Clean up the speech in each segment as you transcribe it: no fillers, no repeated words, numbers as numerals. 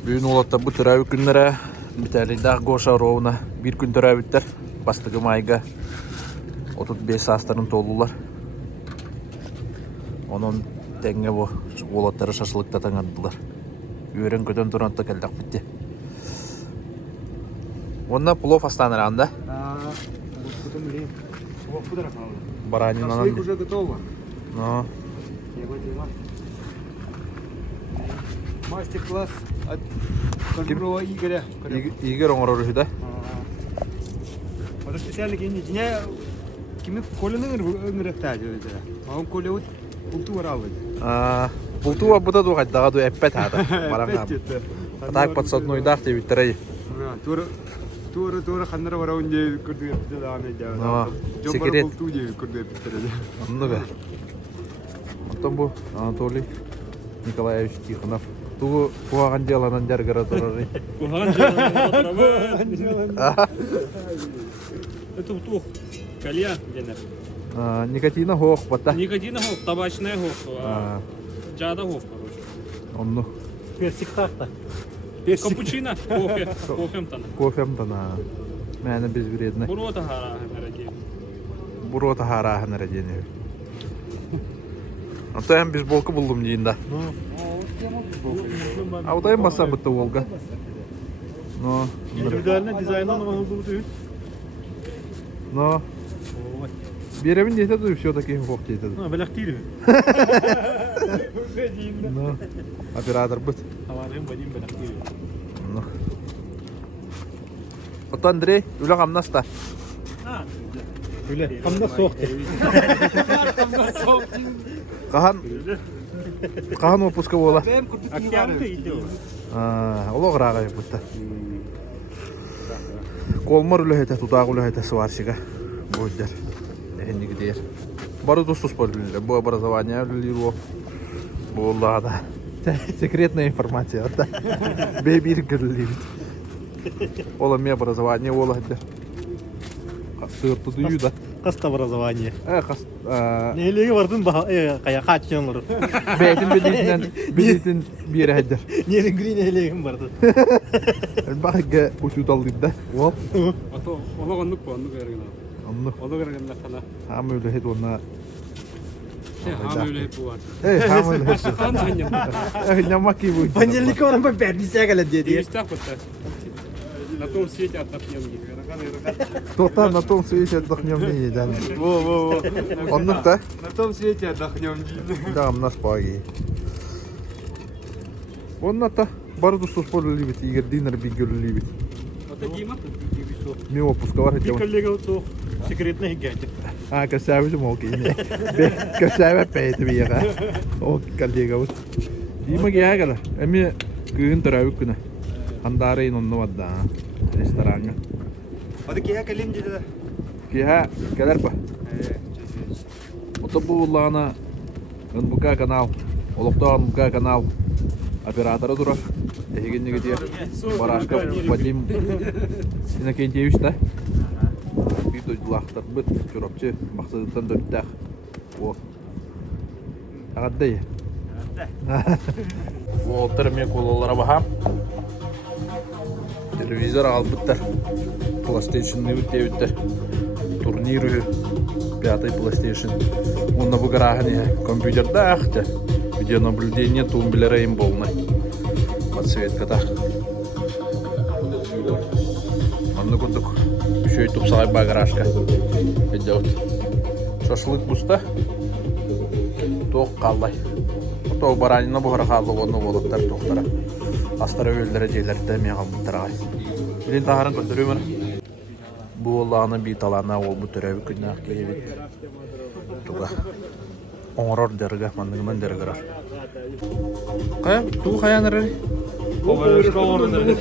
Bugün olatta bu törəvük günlərə bitərlikdə Qoşa Rovuna bir gün törəvüklər. Bastığı mayga 35 saatların tollular. Onun denge bu olatları şaşılıkta tanıdılar. Öğren kötön duranta keldak bitti. Onda plov астаныр анда. Баранин анан. Уже готово. Ну. Мастер-класс от Кожурова Игоря. Игорь оңорор үһү да. Это специально кине кими Коляның ыңырыктады өзү. Маған Коля вот улту барабы. Бултуа бута ду гаддага ду эппет ада. Бараңа. Так подсадной дах те битерей. Тура ханнара барауын де көрдүгө дагы да. Секрет. Улту де көрдүгө битерди. Много. Потом был Анатолий Николаевич Тихонов. Тугу куаган деланан дергара турары. Куаган деланан. Это тух. Кальян денер. Никотина хох бата. Никотина хох, табачная хох. Джада хох, короче. Онну. Персик тарта. Капучино, кофе, кофем-тана. Кофем-тана. Мәне без вредно. Бурота хара нарадени. Бурота хара нарадени. Антайм без болка булдум дейін да. Аудайым баса бұтты волга. Индивидуальный дизайнан оңы болды. Но беремін дейті ду, все-таки хох дейті ду. Бәләк дейді. Оператор бұт. Аварым бәдейін бәләк дейді. Ота Андрей, үлі қамнаста. Үлі, қамна соқты. Qahan opuska bola. Октябрьда иде ол. Олограга бутта. Колмар үлехете тутаг үлехете сварщига. Бойдер. Эхни гидер. Бары достус полюле. Бу образование лиру. Буллада. Секретная информация да. Бебир гырлибит. Ола ме образование ола хедер. Сырту дую да. Қаст образование. Қаст. Нелеге бардың қая қачын ұрыр. Бейтін бері әдір. Нелің грин нелегім барды. Бақыға ұшуыт алдым да. Ол? Ола ғандық ба, ғандық әрген ал. Ғандық. Ола ғарғанда қана. Хам өлі хет онна. Хам өлі хет бұлар. Хам өлі хет. Қаны ғаням. Няма ки будет. Понедельник орын ба пятница gəlі деді. Естақ бұтта. На том свете отдохнем. Кто-то на том свете отдохнем не едем. Оннукта? На том свете отдохнем. Да, нас паги. Онната барды соспоры либит, игер динер бигер либит. Это Дима? Ми опуска var Bir hadi. kollega o sekretine geldi. Kasabı mı okey? Kasabı peyte bir yere. O kollega var. Dima gaya gala. Emi gün tarafı günü. Handarayın onunla vadda. Restoranga. Hadi kiya kalim dedi. Kiha kadar pa. Oto bu lana buka kanal. Oluktan buka kanal. Оператора дура. Егенне где барашка Вадим Иннокентьевич да. Бит лахтар бит чурапчы максаттан дөттәк. О. Агаддай. О, терме кололара баһам. Телевизор албыттар. PlayStation үттәбиттер. Турниры. Пятый PlayStation. Он на бугарахне компьютер да ахта. Видеонаблюдение тумблера им полный. Подсветка так. Анны курдук. Еще и тупсалай багарашка. Идет. Шашлык буста. Тоқ қаллай. Тоқ баранина бұғыра қалды оны болыптар тоқтара. Астары өлдері дейлерді мен қалбыттар ағай. Білін тағарын көндірі мені. Бұл олағаны бейт алана ол бұтыры өкінне ақлейбет. Туға. Оңырор дерге, мандығынан дергерар. Қая? Туғы қаян әрі? Поварышка орын.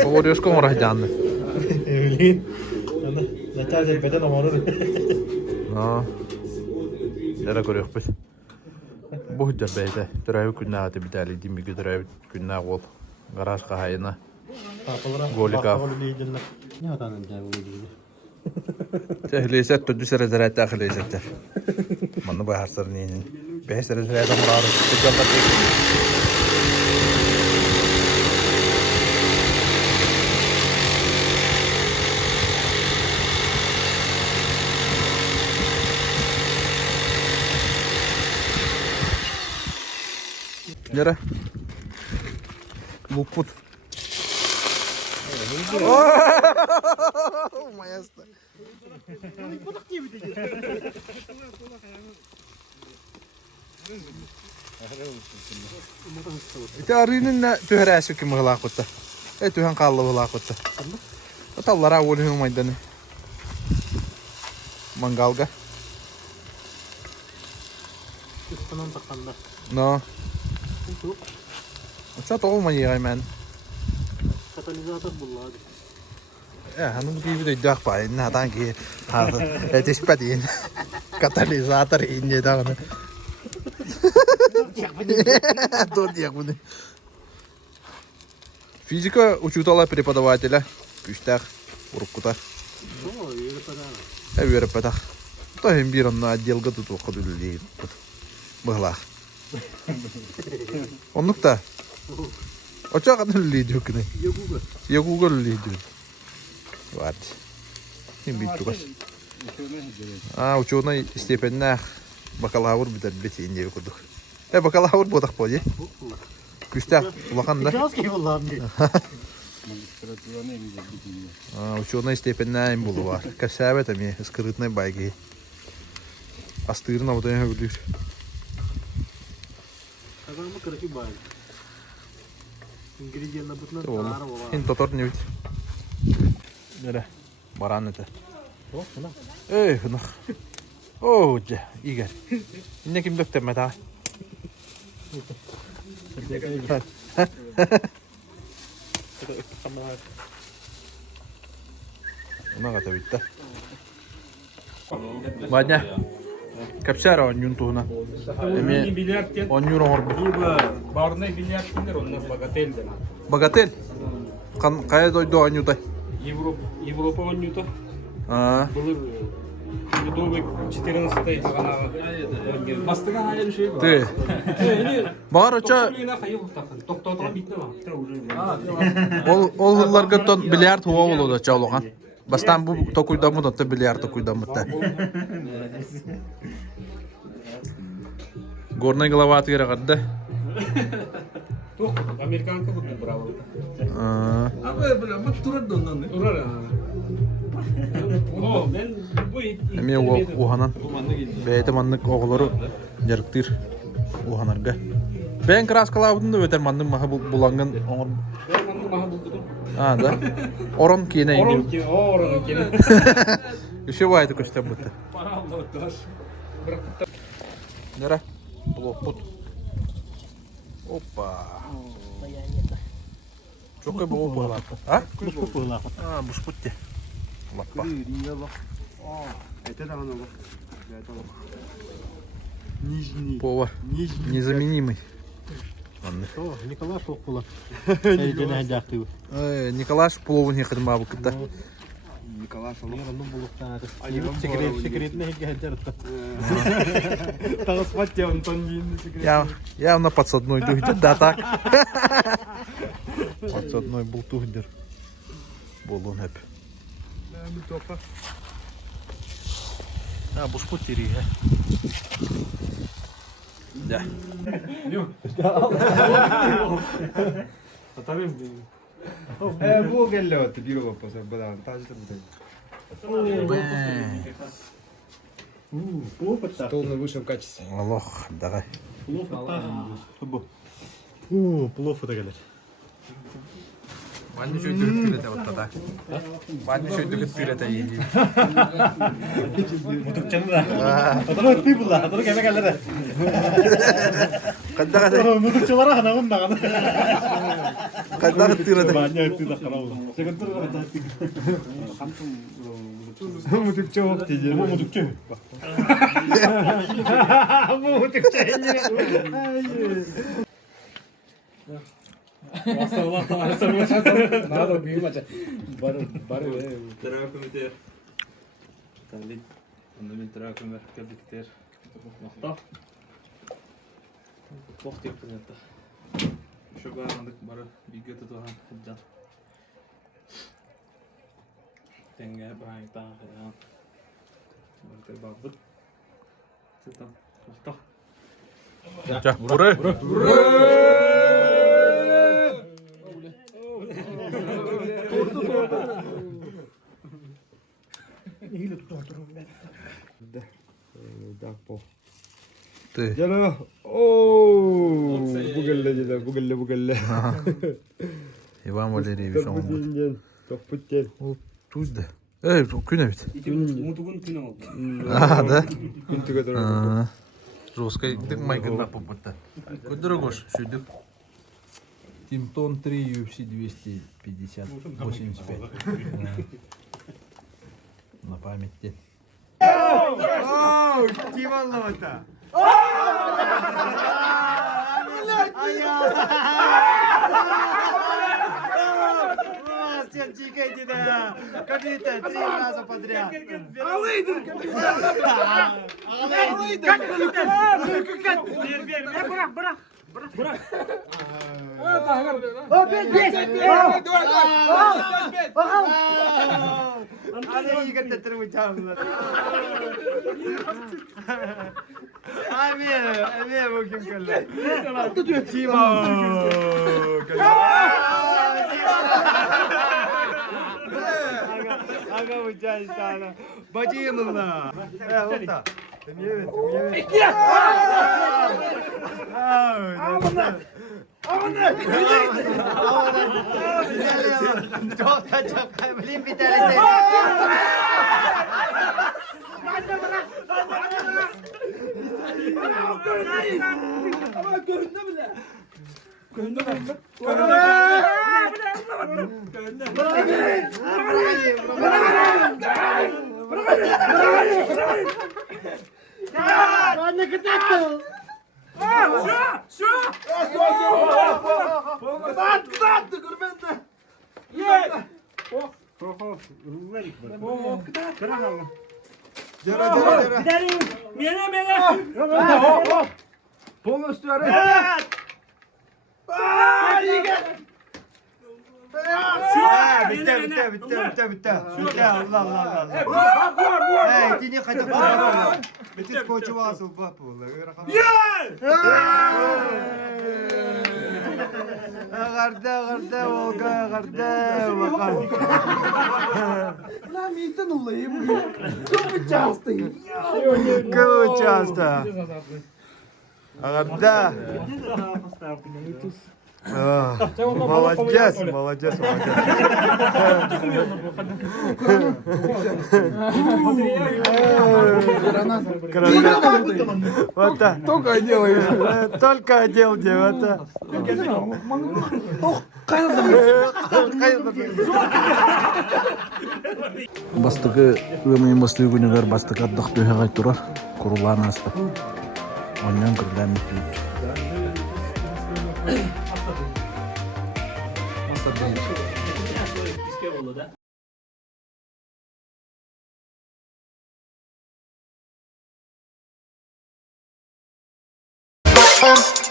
Поварышка орын жанды. Евелин. Начальник бетен орын. Дәрі көрек біз. Бұл жар бәйді. Түрәуі күнне аты бітәлі демеге түрәуі күнне қол. Гараж қағайына. Голикав. Не атанын жағы өйдейді. Тәхлейсет төдді сәрәзәрәт тәхлейсеттер. Маны байхарсар нейін. Бәйсәрәзәрәт мұрары. Nere? Luput. Mayasta. Ite arinin nä tyhärääsykin mıhlaakutta. Ei tyhän kallo mıhlaakutta. Tallara uudin humaidani. Mangalga. Üstünden takanda. No. Sä oot olma jäimään. Katalizator bulladı. Ja, hän on kiinni dagpain. Nää tankin. Et ispätiin. Katalysaattori inni taana. Тот Физика учутала преподавателя. Пүштәк, уруккута. Әверепәтәк. Тахин биранна отделга тут оқыдылы. Быглах. Оннукта. Очагын лидюкне. Ягуга лидю. Вот. Им биттугас. Ученый степеннәх бакалавр битер бит инде кудук. Бакалавр бодак поди. Күстәк улаканда. Ученый степеннән булу бар. Кәсәбәт әме скрытный байги. Астырна вот я говорю. Adamı kırık bay. İngilizce'nin butuna tarı var. Хин татар не бит. Нәре. Баран это. О, шуна. Эй, хнах. О, жа, Игорь. Инне ким дөктәмә та. Нага та битте. Бадня. Капсара онюн туна. Эме Bilyard онюн орбу. barına bilyard denir onlar bagateldir. Богатель. Кая дойду онютай. Европа oynuyordu. Bulur. Yudovik 14'te kanal. Bastığı hayal şey var. Ты. Бар оча Yine kayıp takın. Doktordan bitti lan. ол хылларга тон бильярд хуа болуда чалган. Бастан бу токуйдамы да бильярд токуйдамы та. Горный голова атыра гадда. Тух, американка bu bravo. Abi böyle ama turar da ondan. Urar. O ben bu Эме уханан. Бәйте маннык оглары жарыктыр уханарга. Бен краскалабын да өтер манның маха буланган оңор. ben onu maha buldum. Да. Орон кине Oran инде. ki, oran ki. Еще вайды көстә бутты. Para aldı taş. Bırak. Нера? Блокпут. Опа. Чокой было было. А? Буспутте. Лапа. Это да оно. Нижний. Повар. Незаменимый. Ладно. Николай Шокула. Эйдене хәҗәктү. Николаш пловын якын мабы кытта. Николай Шолов. Яны булыктан. Секретный хәҗәктә. Тагы спать я Антон дин. Явно подсадной духдер. Да так. Подсадной был духдер. Болун хеп. Bu spot diri ya. Да. Atarım. Bu geldi o bir o pasa badan tacı burada. Стол в высшем качестве. Аллах, давай. Плов это gelir. Бәлні шөй дүгіт тірете оттада. Бәлні шөй дүгіт тірете ейді. Mutukçanı da. Atar öttü bulla. Atar keme geldi. Қаддағы Mutukçalara hanımın da kanı. қаддағы тірете. Banya öttü da kanı oldu. Sıkıntı da öttü. Mutukça ок dedi. Bu mutukçu mu? Bu mutukçu yine. Masallah tanrısı. Nada büyük maça. Barı. Terakümüter. Talit. Annemin terakümler tebrikler. Nokta. Çok yaptın hatta. Şu garandık barı bir götü tuhan hıccan. Tenge bahayı tahan hıccan. Barı babut. Sıtam. Nokta. Buraya. Так по. Ты. Жана. О, бугелле жана, бугелле. Иван Валерьевич он. Топпутен. Топпутен. Ол тузда. Эй, күнә бит. Мутугун күн алды. Да? Күнтүгө турат. Жестко дыгмай гына попытта. Кудыргош, шүдүк. Тимтон 3 UFC 250 85. На памяти. Оу, ким анлавата? Сен чикайте, да! Как-то 3 раза подряд. Ana yigitni turmuchamiz. Ame bu kim keldi? Timo. Aga uçaştana. Bacıyımla. Orta. Demeyelim. Çok da çok bileyim bir tane. Ama göründü bile. Göründü mü? Полностью Bitti. Allah. Hey, dini kaçak koyma. Bitti koçu vasıl bak bu. Garda, Volga, garda. Lan miyden olayım? Çok частый. Часто. Гарда. Молодец. Вот так. Только делаешь. Только одел девата. Бастыгы өмей мыслы күнігер бастык аттық төһе қайтырар. Құрулан асты. Оннан кірден мүтлік. Bum.